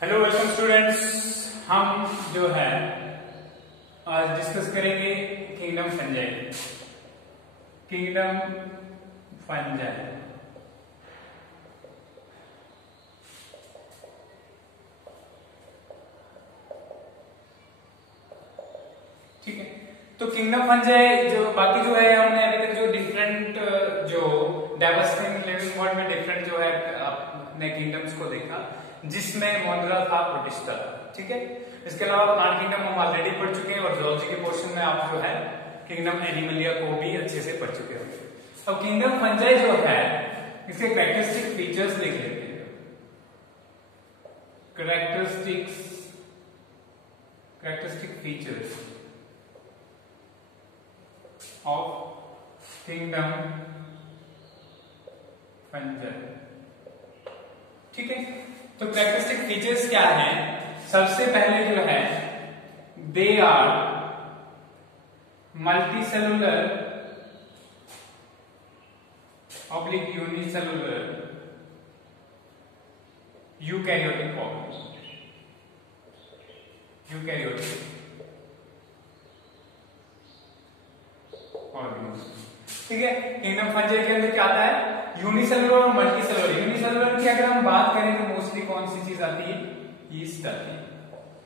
Hello welcome students. हम जो है आज डिस्कस करेंगे किंगडम फंजाई। किंगडम फंजाई ठीक है। तो किंगडम फंजाई जो बाकी जो है हमने अभी तक जो डिफरेंट जो डाइवर्सिटी लिविंग वर्ल्ड में डिफरेंट जो है अपने किंगडम्स को देखा, जिसमें मोनरा था, प्रोटिस्टा था। ठीक है। इसके अलावा प्लांट किंगडम हम ऑलरेडी पढ़ चुके हैं और जूलॉजी के पोर्शन में आप जो है किंगडम एनिमलिया को भी अच्छे से पढ़ चुके होंगे। अब किंगडम फंजाई जो है इसके कैरेक्टरिस्टिक फीचर्स लिख लेते हैं। Characteristic features of kingdom fungi. ठीक है। तो कैरेक्टरिस्टिक फीचर्स क्या है? सबसे पहले जो है they are multicellular oblique unicellular eukaryotic organism. ठीक है। किंगडम फंजाई के अंदर क्या आता है? यूनिसेलुलर और मल्टीसेलुलर। यूनिसेलुलर की अगर हम बात करें तो मोस्टली कौन सी चीज आती है? यीस्ट आती है।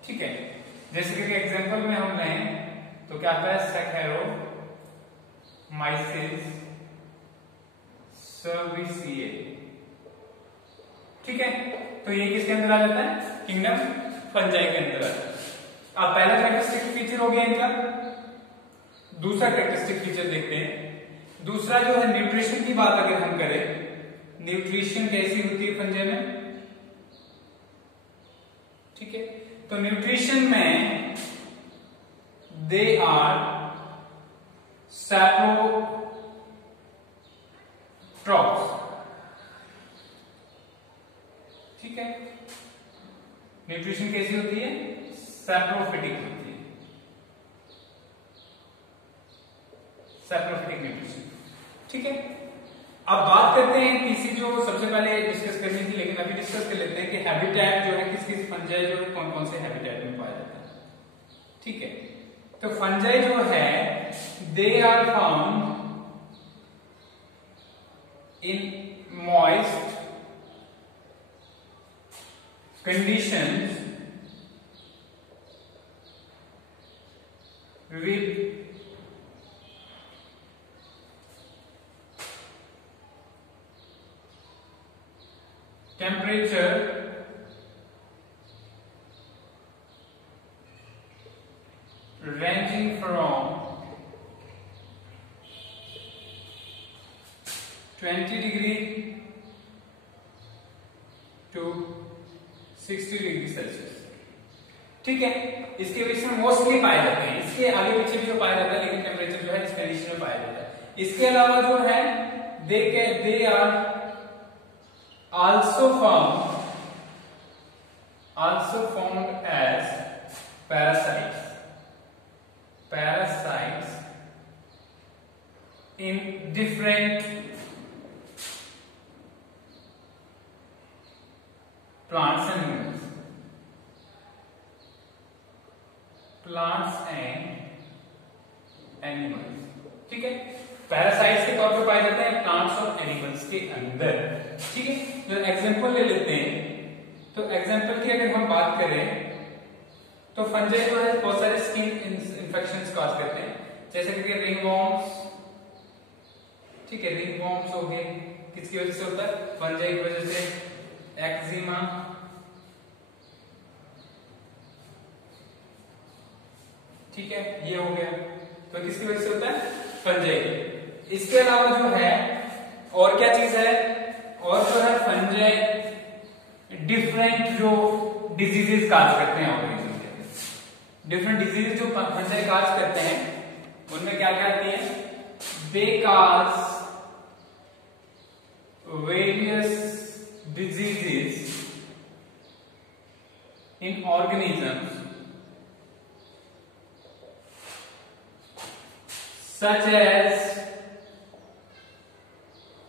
ठीक है। जैसे कि एग्जांपल में हम लें तो क्या आता है? सैकेरोमाइसिस सर्विसिए। ठीक है। तो ये किसके अंदर आ जाता है? किंगडम फंजाई के अंदर आता है। अब पहला कैरेक्टरिस्टिक फीचर हो गया इनका। दूसरा कैरेक्टरिस्टिक फीचर देखते हैं। दूसरा जो है न्यूट्रिशन की बात अगर हम करें, न्यूट्रिशन कैसी होती है फंजाई में? ठीक है। तो न्यूट्रिशन में दे आर सैप्रोट्रॉप्स। ठीक है। न्यूट्रिशन कैसी होती है? सैप्रोफिटिक होती है। Saprophytic nutrition. ठीक है। अब बात करते हैं तीसरी जो सबसे पहले डिस्कस करनी थी, लेकिन अभी डिस्कस कर लेते हैं कि हैबिटेट जो है किस किस फंजाई जो है कौन कौन से हैबिटेट में पाया जाता है। ठीक है। तो फंजाई जो है they are found in moist conditions with temperature ranging from 20 degree to 60 degree Celsius. ठीक है। इसके बीच में मोस्टली पाए जाते हैं। इसके आगे पीछे भी जो पाया जाता है, लेकिन टेम्परेचर जो है इस कंडीशन में पाया जाता है। इसके अलावा जो है they are also found as parasites in different plants and animals। ठीक है। पैरासाइट्स के तौर पे पाए जाते हैं प्लांट्स और एनिमल्स के अंदर। ठीक है। जो एग्जांपल ले लेते हैं, तो एग्जांपल की अगर हम बात करें तो फंजाई जो है बहुत सारे स्किन इंफेक्शंस कॉज करते हैं, जैसे कि रिंगवॉर्म्स। ठीक है। रिंगवॉर्म्स हो गए, किसकी वजह से होता है? फंजाई की वजह से। एक्जिमा। ठीक है। ये हो गया, तो किसकी वजह से होता है? फंजाई। इसके अलावा जो है और क्या चीज है? और जो है फंजाई डिफरेंट जो डिजीजेस काज करते हैं ऑर्गेनिज्म के। डिफरेंट डिजीज जो फंजाई काज करते हैं उनमें क्या क्या आती है? They cause various diseases in organisms such as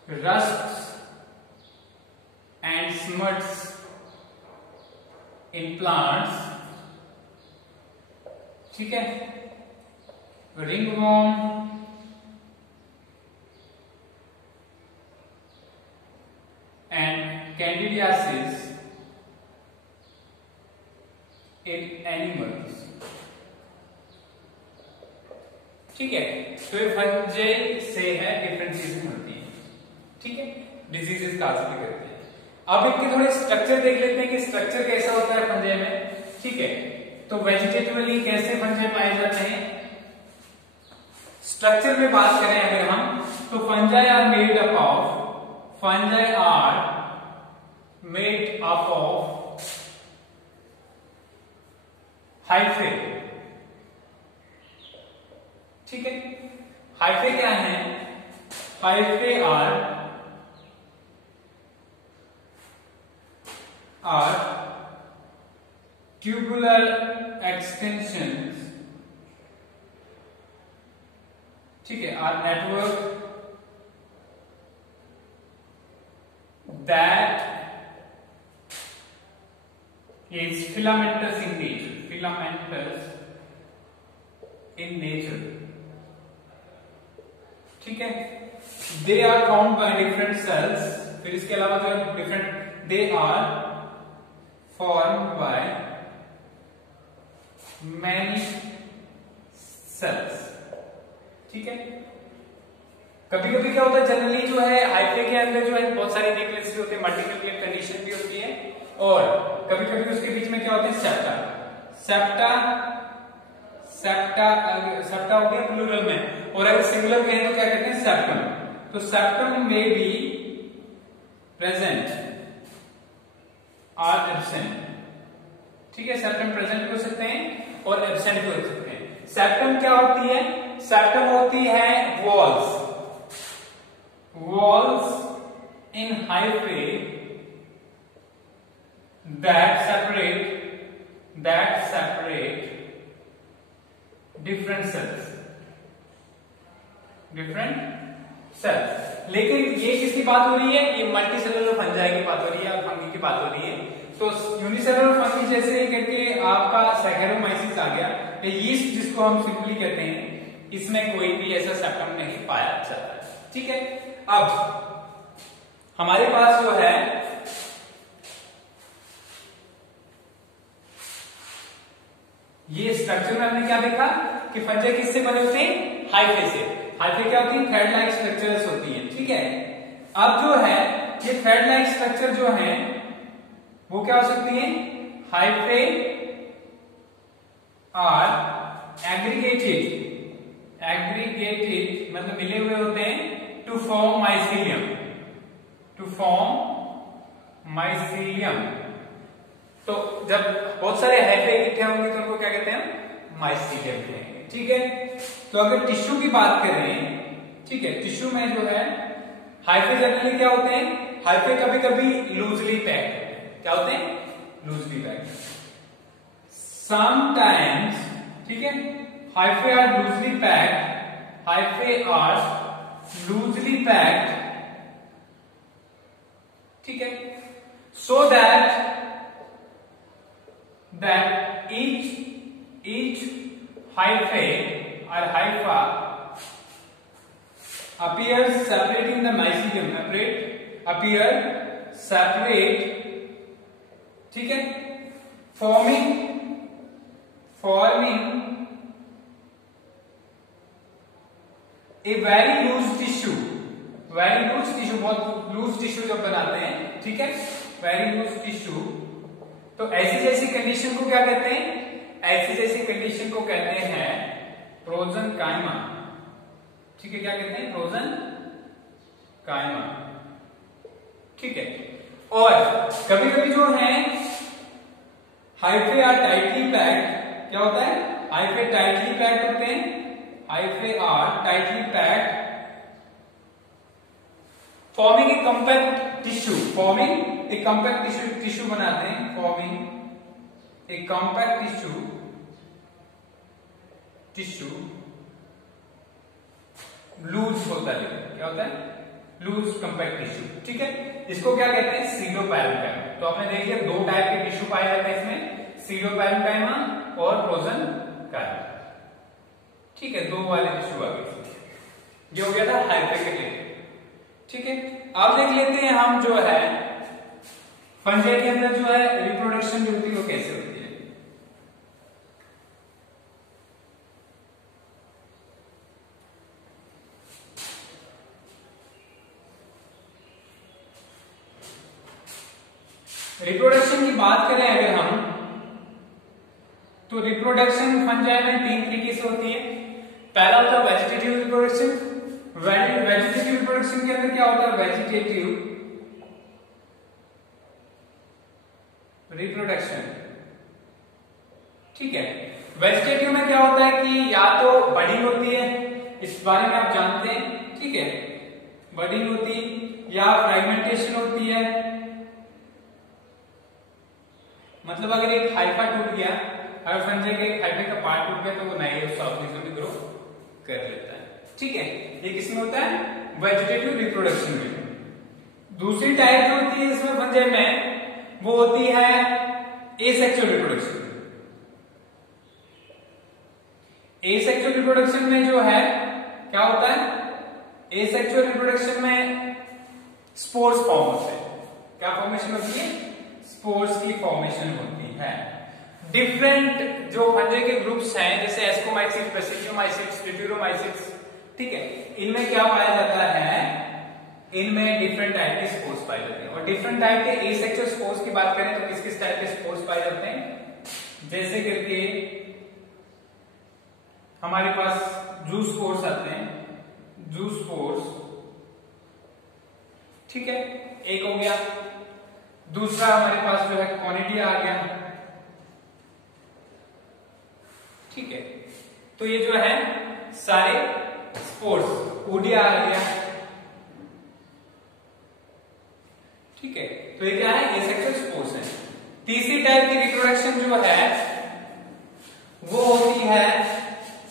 rusts and smuts in plants, ठीक है, ringworm and candidiasis in animals, ठीक है। तो ये फंजाई से है डिफरेंशिएशन होती है, ठीक है, डिजीजेस काजल करते हैं। अब इनके थोड़े स्ट्रक्चर देख लेते हैं कि स्ट्रक्चर कैसा होता है फंजाई में, ठीक है। तो वेजिटेटिवली कैसे फंजाई पाए जाते हैं, स्ट्रक्चर में बात करें अगर हम, तो fungi are made up of hyphae, ठीक है। हाइफे क्या है, हाइफे आर ट्यूबुलर एक्सटेंशंस, ठीक है, are network that is filamentous in nature, ठीक है। They are formed by different cells, फिर इसके अलावा जो different, they are formed by many cells, ठीक है। कभी कभी क्या होता है, जनरली जो है हाइफे के अंदर जो है बहुत सारी न्यूक्लियस भी होते हैं, मल्टीन्यूक्लियर कंडीशन भी होती है, और कभी कभी उसके बीच में क्या होते हैं, सेप्टा हो गया प्लूरल में, और अगर सिंगुलर कहें तो क्या कहते हैं, सेप्टम। तो सेप्टम में बी प्रेजेंट आर एब्सेंट, ठीक है, सेप्टम प्रेजेंट भी हो सकते हैं और एब्सेंट भी हो सकते हैं। सेप्टम क्या होती है, सेप्टम होती है walls in hyphae that separate different cells, लेकिन ये किसकी बात हो रही है, ये मल्टीसेलुलर फंजाई की बात हो रही है और फंगी की बात हो रही है। तो यूनिसेलुलर फंगी जैसे करके आपका सैकेरोमाइसिस आ गया, यीस्ट जिसको हम सिंपली कहते हैं, इसमें कोई भी ऐसा सेप्टम नहीं पाया जाता है, ठीक है। अब हमारे पास जो है ये स्ट्रक्चर में हमने क्या देखा कि फंजाई किससे बने होते हैं, हाइफे से। हाइफे क्या होती है, थ्रेड लाइक स्ट्रक्चर्स होती है, ठीक है। अब जो है ये थ्रेड लाइक स्ट्रक्चर जो है वो क्या हो सकती है, हाइफे आर एग्रीगेटेड मतलब मिले हुए होते हैं टू फॉर्म माइसीलियम। तो जब बहुत सारे हाइफे इकट्ठे होंगे तो उनको क्या कहते हैं, माइसीलियम कहेंगे, ठीक है। तो अगर टिश्यू की बात करें, ठीक है, टिश्यू में जो है हाइफे जनरली क्या होते हैं, हाइफे कभी कभी लूजली पैक्ड, क्या होते हैं, लूजली पैक्ड, समटाइम्स, ठीक है, हाइफे आर लूजली पैक्ड, ठीक है, so that each hyphae or hypha appears separate in the mycelium, appear separate, ठीक है, forming a very loose tissue, बहुत लूज टिश्यू जब बनाते हैं, ठीक है, वेरी लूज टिश्यू। तो ऐसी जैसी कंडीशन को क्या कहते हैं, ऐसी जैसी कंडीशन को कहते हैं प्रोजनकाइमा, ठीक है, क्या कहते हैं, प्रोजनकाइमा, ठीक है। और कभी कभी जो है हाइफे आर टाइटली पैक्ड, क्या होता है, हाइफे टाइटली पैक्ड होते हैं, hyphae are tightly packed forming a compact tissue, tissue बनाते हैं, forming a compact tissue loose होता है, क्या होता है, लूज कंपैक्ट टिश्यू, ठीक है। इसको क्या कहते हैं, सीडोपैरेन्काइमा। तो आपने देख लिया दो टाइप के टिश्यू पाए जाते हैं इसमें, सीडोपैरेन्काइमा और प्रोजेनकाइमा, ठीक है। दो वाले टिश्यू आ गए, ये हो गया था हाइड्रोकेटेड, ठीक है। अब देख लेते हैं हम जो है फंजाई के अंदर जो है रिप्रोडक्शन जो होती है वो कैसे होती है। रिप्रोडक्शन की बात करें अगर हम, तो रिप्रोडक्शन फंजाई में तीन तरीके से होती है। पहला होता है वेजिटेटिव रिप्रोडक्शन। वेजिटेटिव रिप्रोडक्शन के अंदर क्या होता है, वेजिटेटिव रिप्रोडक्शन, ठीक है। वेजिटेटिव में क्या होता है कि या तो बडिंग होती है, इस बारे में आप जानते हैं, ठीक है, बडिंग होती है, या फ्रेगमेंटेशन होती है। मतलब अगर एक हाइफा टूट गया, अगर फंजाई के एक हाइफे का पार्ट टूट गया तो वो नए उस ऑर्गेनिज्म में ग्रो कर लेता है, ठीक है। ये किसमें होता है, वेजिटेटिव रिप्रोडक्शन में। दूसरी टाइप जो होती है इसमें फंजाई में, वो होती है एसेक्सुअल रिप्रोडक्शन। एसेक्सुअल रिप्रोडक्शन में जो है क्या होता है, एसेक्सुअल रिप्रोडक्शन में स्पोर्स फॉर्म होते हैं। क्या फॉर्मेशन होती है, स्पोर्स की फॉर्मेशन होती है। डिफरेंट जो फंजाई के ग्रुप्स हैं जैसे एस्कोमाइसिट्स, बेसिडियोमाइसिट्स, ट्रिप्यूरोमाइसिट्स, ठीक है, इनमें क्या पाया जाता है, इनमें डिफरेंट टाइप के स्पोर्स पाए जाते हैं। और डिफरेंट टाइप के एसेक्सुअल स्पोर्स की बात करें तो किस किस टाइप के स्पोर्स पाए जाते हैं, जैसे करके हमारे पास जू स्पोर्स आते हैं, जू स्पोर्स, ठीक है, एक हो गया। दूसरा हमारे पास जो है कॉनिडिया आ गया, ठीक है। तो ये जो है सारे स्पोर्स, ओडिया आ गया, ठीक है। तो ये क्या है, एसेक्सुअल स्पोर्स है। तीसरी टाइप की रिप्रोडक्शन जो है वो होती है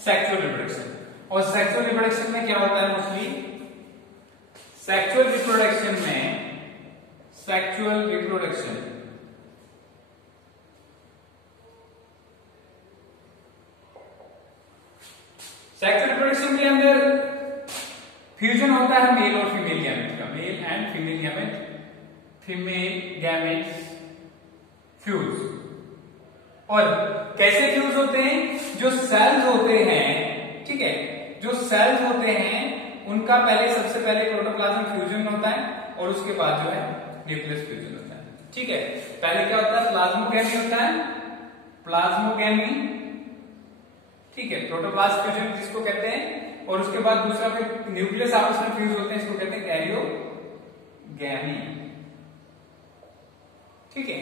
सेक्सुअल रिप्रोडक्शन। और सेक्सुअल रिप्रोडक्शन में क्या होता है मोस्टली, सेक्सुअल रिप्रोडक्शन के अंदर फ्यूजन होता है मेल और फीमेल गैमेट का, male and female gamete, female gametes fuse. और कैसे फ्यूज होते हैं, जो सेल्स होते हैं, ठीक है, जो सेल्स होते हैं उनका पहले सबसे पहले प्रोटोप्लाज्म फ्यूजन होता है और उसके बाद जो है न्यूक्लियस फ्यूजन होता है, ठीक है। पहले क्या होता है, प्लाज्मोगैमी होता है, प्लाज्मोगैमी, ठीक है, प्रोटोप्लाज्म फ्यूजन जिसको कहते हैं। और उसके बाद दूसरा फिर न्यूक्लियस आपस में फ्यूज होते हैं, इसको कहते हैं कैरियोगैमी, ठीक है।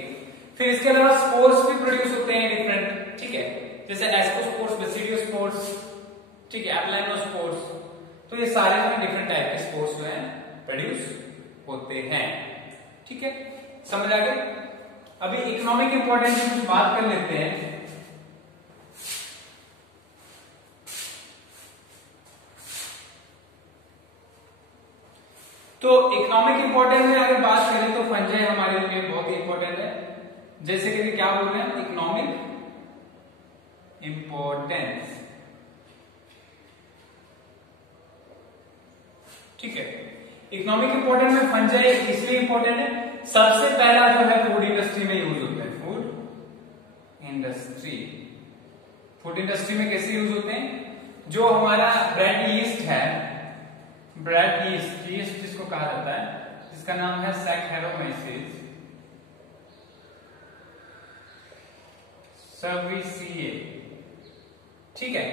फिर इसके अलावा स्पोर्स भी प्रोड्यूस होते हैं डिफरेंट, ठीक है, जैसे एस्कोस्पोर्स, बेसिडियोस्पोर्स, ठीक है, एप्लाइनोस्पोर्स। तो ये सारे जो है डिफरेंट टाइप के स्पोर्स जो है प्रोड्यूस होते हैं, ठीक है, समझ आ गया। अभी इकोनॉमिक इंपॉर्टेंस की कुछ बात कर लेते हैं। तो इकोनॉमिक इंपॉर्टेंस में अगर बात करें तो फंजाई हमारे लिए बहुत ही इंपॉर्टेंट है। जैसे कि क्या बोल रहे हैं, इकोनॉमिक इंपॉर्टेंस, ठीक है। इकोनॉमिक इंपॉर्टेंस में फंजाई इसलिए इंपॉर्टेंट है, सबसे पहला जो है फूड इंडस्ट्री में यूज होता है, फूड इंडस्ट्री। फूड इंडस्ट्री में कैसे यूज होते हैं, जो हमारा ब्रेड यीस्ट है, ब्रेड यीस्ट, यीस्ट जिसको कहा जाता है, जिसका नाम है सैकरोमाइसिस सर्विसिए, ठीक है।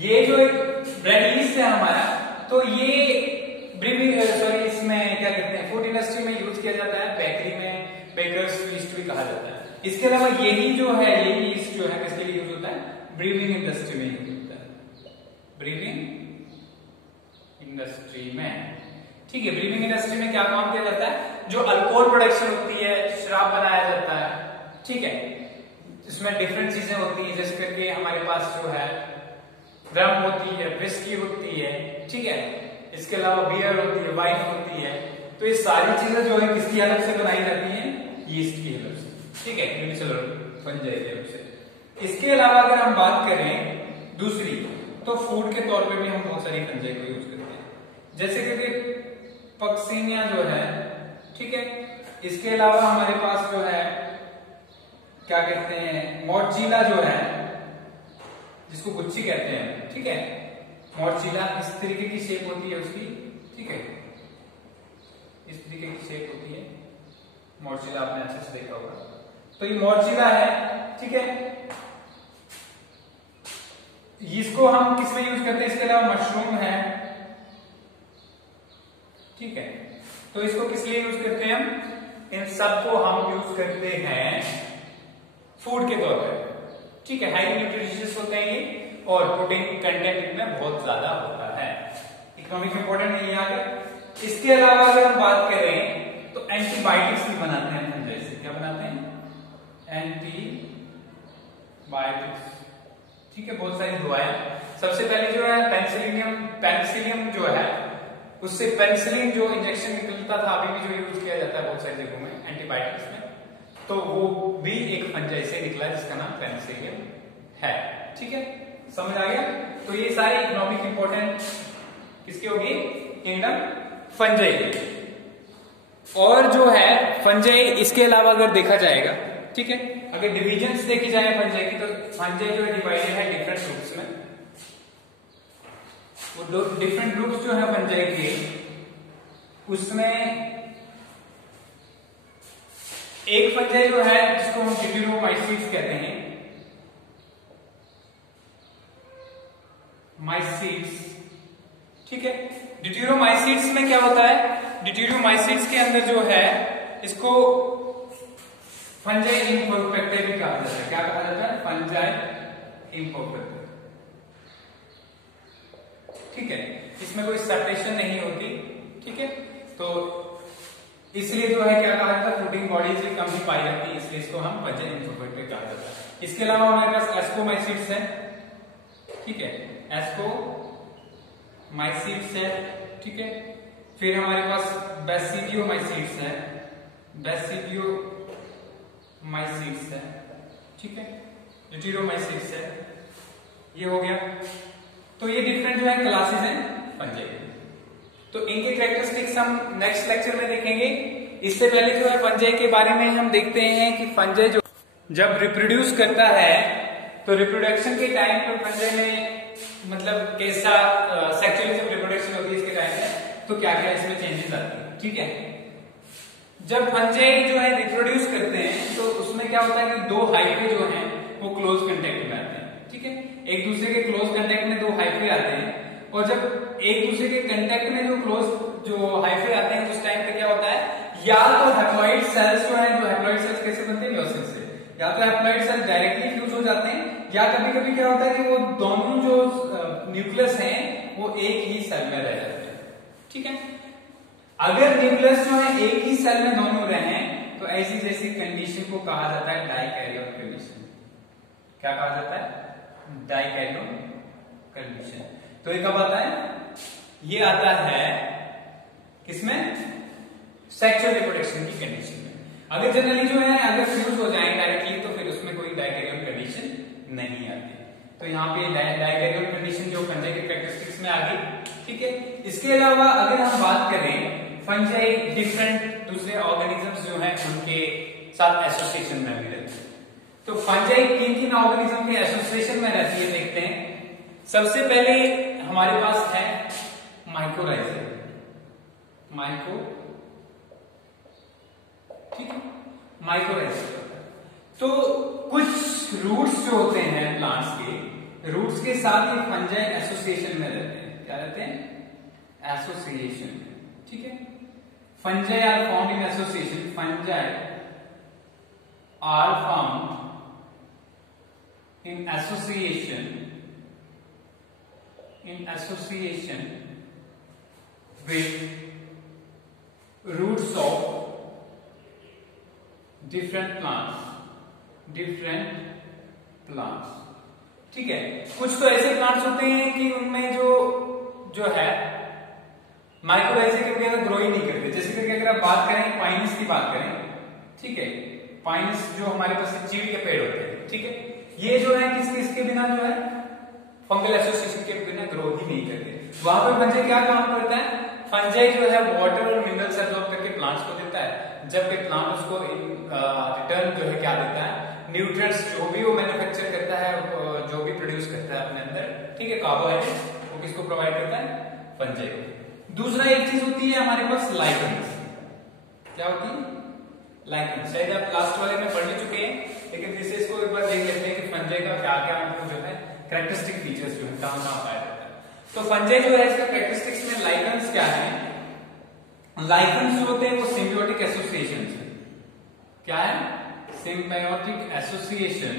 ये जो ब्रेड यीस्ट है हमारा, तो ये इसमें क्या कहते हैं, फूड इंडस्ट्री में यूज किया जाता है, बेकरी में बेकर्स यीस्ट भी कहा जाता है। इसके अलावा यही जो है, यही यीस्ट जो है किसके लिए यूज होता है, ब्रीविंग इंडस्ट्री में यूज होता है, ब्रीविंग इंडस्ट्री में, ठीक है। ब्रीविंग इंडस्ट्री में क्या काम किया जाता है, जो अल्कोहल प्रोडक्शन होती है, शराब बनाया जाता है, ठीक है। इसमें डिफरेंट चीजें होती है, जैसे करके हमारे पास जो है रम होती है, विस्की होती है, ठीक है, इसके अलावा बियर होती है, वाइन होती है। तो ये सारी चीजें जो है किसकी हेल्प से बनाई जाती हैं? यीस्ट की हेल्प से, ठीक है, यूनिसेलुलर फंजाई की हेल्प से। इसके अलावा अगर हम बात करें दूसरी, तो फूड के तौर पे भी हम बहुत सारी फंजाई को यूज करते हैं, जैसे कि पक्सिनिया जो है, ठीक है। इसके अलावा हमारे पास जो है क्या कहते हैं, मोर्चिला जो है, जिसको गुच्ची कहते हैं, ठीक है। मोर्चिला इस तरीके की शेप होती है उसकी, ठीक है, इस तरीके की शेप होती है मोर्चिला, आपने अच्छे से देखा होगा। तो ये मोर्चिला है, ठीक है। इसको हम किस में यूज करते हैं? इसके अलावा मशरूम है, ठीक है। तो इसको किस लिए यूज करते हैं हम? इन सबको हम यूज करते हैं फूड के तौर पर, ठीक है। हाई न्यूट्रिशियस होते हैं ये, और प्रोटीन कंटेंट इनमें बहुत ज्यादा होता है। इकोनॉमिक इंपोर्टेंट है ये आगे। इसके अलावा अगर हम बात करें तो एंटीबायोटिक्स भी बनाते हैं फंजाई से। क्या बनाते हैं? एंटीबायोटिक्स, ठीक है। बहुत सारी दवाएं, सबसे पहले जो है पेनिसिलियम जो है, उससे पेनिसिलिन जो इंजेक्शन निकलता था, अभी भी जो यूज किया जाता है बहुत सारी जगहों में एंटीबायोटिक्स में, तो वो भी एक फंजाई से निकला जिसका नाम पेनिसिलियम है, ठीक है। समझ आ गया? तो ये सारी इकोनॉमिक इंपोर्टेंट किसकी होगी? Kingdom fungi. और जो है फंजाई, इसके अलावा अगर देखा जाएगा, ठीक है, अगर डिविजन्स देखी जाए फंजाई की, तो फंजाई जो है डिवाइडेड है डिफरेंट ग्रुप्स में। वो डिफरेंट ग्रुप्स जो है फंजाई के, उसमें एक फंजाई जो है जिसको हम डिट्यूरोमाइसीट्स कहते हैं, माइसीट्स, ठीक है। डिट्यूरोमाइसीट्स में क्या होता है? डिट्यूरोमाइसीट्स के अंदर जो है इसको फंजाई इम्परफेक्टा भी कहा जाता है। क्या कहा जाता है? फंजाई इम्परफेक्टा, ठीक है। इसमें कोई सेपरेशन नहीं होती, ठीक है। तो इसलिए जो है क्या कहा जाता है, फ्रूटिंग बॉडीज भी कम ही पाई जाती है, इसलिए इसको हम फंजाई इम्परफेक्टा कहा जाता है। इसके अलावा हमारे पास एस्कोमाइसीट्स है, ठीक है, एस्कोमाइसीट्स है, ठीक है। फिर हमारे पास बेसिडियोमाइसीट्स है, बेसिडियोमाइसीट्स है, ठीक है। डिट्यूरोमाइसीट्स है, ये हो गया। तो ये डिफरेंट जो है क्लासेस हैं फंजाई। तो इनके कैरेक्टरिस्टिक्स हम नेक्स्ट लेक्चर में देखेंगे। इससे पहले जो है फंजाई के बारे में हम देखते हैं कि फंजाई जो जब रिप्रोड्यूस करता है, तो रिप्रोडक्शन के टाइम पर फंजाई में मतलब कैसा सेक्सुअली जब रिप्रोडक्शन होती है इसके टाइम में, तो क्या क्या इसमें चेंजेस आते हैं, ठीक है। जब फंजाई जो है रिप्रोड्यूस करते हैं, तो उसमें क्या होता है कि दो हाइफे जो हैं वो क्लोज कांटेक्ट में आते हैं, ठीक है। एक दूसरे के क्लोज कांटेक्ट में दो हाइफे आते हैं, और जब एक दूसरे के कांटेक्ट में जो हाइफे आते हैं, उस टाइम पे क्या होता है, या तो हैप्लॉइड सेल्स जो है, जो हैप्लॉइड सेल्स कैसे बनते हैं? मियोसिस से। या तो हैप्लॉइड सेल डायरेक्टली फ्यूज हो जाते हैं, या कभी कभी क्या होता है कि वो दोनों जो न्यूक्लियस हैं वो एक ही सेल में रह जाते हैं, ठीक है। अगर न्यूक्लियस जो है एक ही सेल में दोनों रहे, तो ऐसी जैसी कंडीशन को कहा जाता है डाइकैरियोन कंडीशन। क्या कहा जाता है? Dikaryon condition. तो ये कब आता है? ये आता है किसमें? सेक्सुअल रिप्रोडक्शन की कंडीशन में। अगर जनरली जो है अगर फ्यूज हो जाए डायरेक्टली, तो फिर उसमें कोई डाइकैरियोन कंडीशन नहीं आती। तो यहाँ पे डाइकैरियोन कंडीशन जो फंजाई के कैरेक्टरिस्टिक्स में आ गई, ठीक है। इसके अलावा अगर हम बात करें, फंजाई डिफरेंट दूसरे ऑर्गेनिजम्स जो हैं उनके साथ एसोसिएशन में भी रहती है। तो फंजाई किन किन ऑर्गेनिज्म के एसोसिएशन में रहती है देखते हैं। सबसे पहले हमारे पास है माइकोराइजा, ठीक है, माइकोराइजा। तो कुछ रूट्स जो होते हैं प्लांट्स के, रूट्स के साथ ये फंजाई एसोसिएशन में रहते हैं। क्या रहते हैं? एसोसिएशन, ठीक है। Fungi are found in association, fungi are found in association with roots of different plants, ठीक है। कुछ तो ऐसे प्लांट्स होते हैं कि उनमें जो है माइक्रोराइजा क्योंकि अगर ग्रो ही नहीं करते। जैसे करके अगर आप बात करें पाइनस की बात करें, ठीक है, पाइनस जो हमारे पास चीड़ के पेड़ होते हैं, ठीक है, ये जो है किसके बिना जो है फंगल एसोसिएशन के बिना ग्रो ही नहीं करते। वहां पर फंजाई क्या काम करता है, फंजाई जो है वाटर और मिनरल्स एब्जॉर्ब करके प्लांट्स को देता है, जबकि प्लांट उसको रिटर्न जो है क्या देता है, न्यूट्रिएंट्स जो भी वो मैन्युफैक्चर करता है, जो भी प्रोड्यूस करता है अपने अंदर, ठीक है, कार्बोहाइड्रेट, वो किसको प्रोवाइड करता है, फंजाई को। दूसरा एक चीज होती है हमारे पास लाइकेंस। क्या होती है, लाइकेंस। शायद आप लास्ट वाले में पढ़ चुके हैं, लेकिन फिर से इसको एक बार देख लेते हैं कि फंजाई का क्या क्या जो है कैरेक्टरिस्टिक फीचर्स जो है कहां पाया जाता है। तो फंजाई जो है इसका कैरेक्टरिस्टिक्स में लाइकेंस क्या है, लाइकेंस जो होते हैं वो सिम्बियोटिक एसोसिएशन है। क्या है, symbiotic association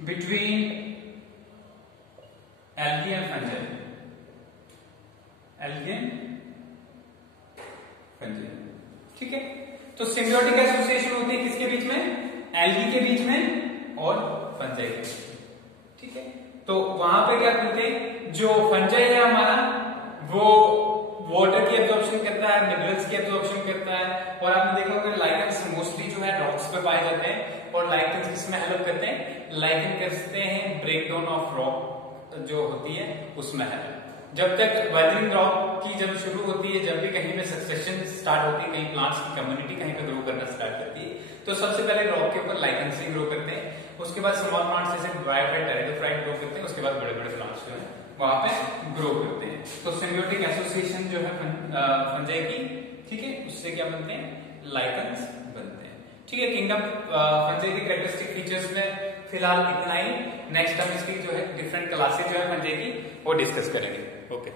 between algae and fungi, algae and fungi, ठीक है। तो सिम्बियोटिक एसोसिएशन होती है किसके बीच में, एल्गी के बीच में और फंजाई के बीच में, ठीक है। तो वहां पे क्या करते हैं, जो फंजाई है हमारा वो वाटर की एब्जॉर्प्शन करता है, मिनरल्स की एब्जॉर्प्शन करता है, और आपने देखा होगा लाइकेंस मोस्टली जो है रॉक्स पे पाए जाते हैं, और लाइकेंस किसमें हेल्प करते हैं, लाइकेन करते हैं ब्रेक डाउन ऑफ रॉक जो होती है उसमें हेल्प। जब तक वेदरिंग रॉक की जब शुरू होती है, जब भी कहीं में सक्सेशन स्टार्ट होती है, कहीं प्लांट्स की कम्युनिटी कहीं पे ग्रो करना स्टार्ट करती है, तो सबसे पहले रॉक के ऊपर लाइकेन से ग्रो करते हैं, उसके बाद स्मॉल प्लांट्स जैसे ब्रायोफाइट, टेरिडोफाइट ग्रो करते हैं, उसके बाद बड़े बड़े प्लांट्स जो है वहां पे ग्रो करते हैं। तो सिम्बियोटिक एसोसिएशन जो है फंजाई की, ठीक है, उससे क्या बनते हैं, लाइकेंस बनते हैं, ठीक है। किंगडम फंजाई की कैरेक्टरिस्टिक फीचर्स में फिलहाल इतना ही। नेक्स्ट हम इसकी जो है डिफरेंट क्लासेस जो है फंजाई की वो डिस्कस करेंगे। ओके।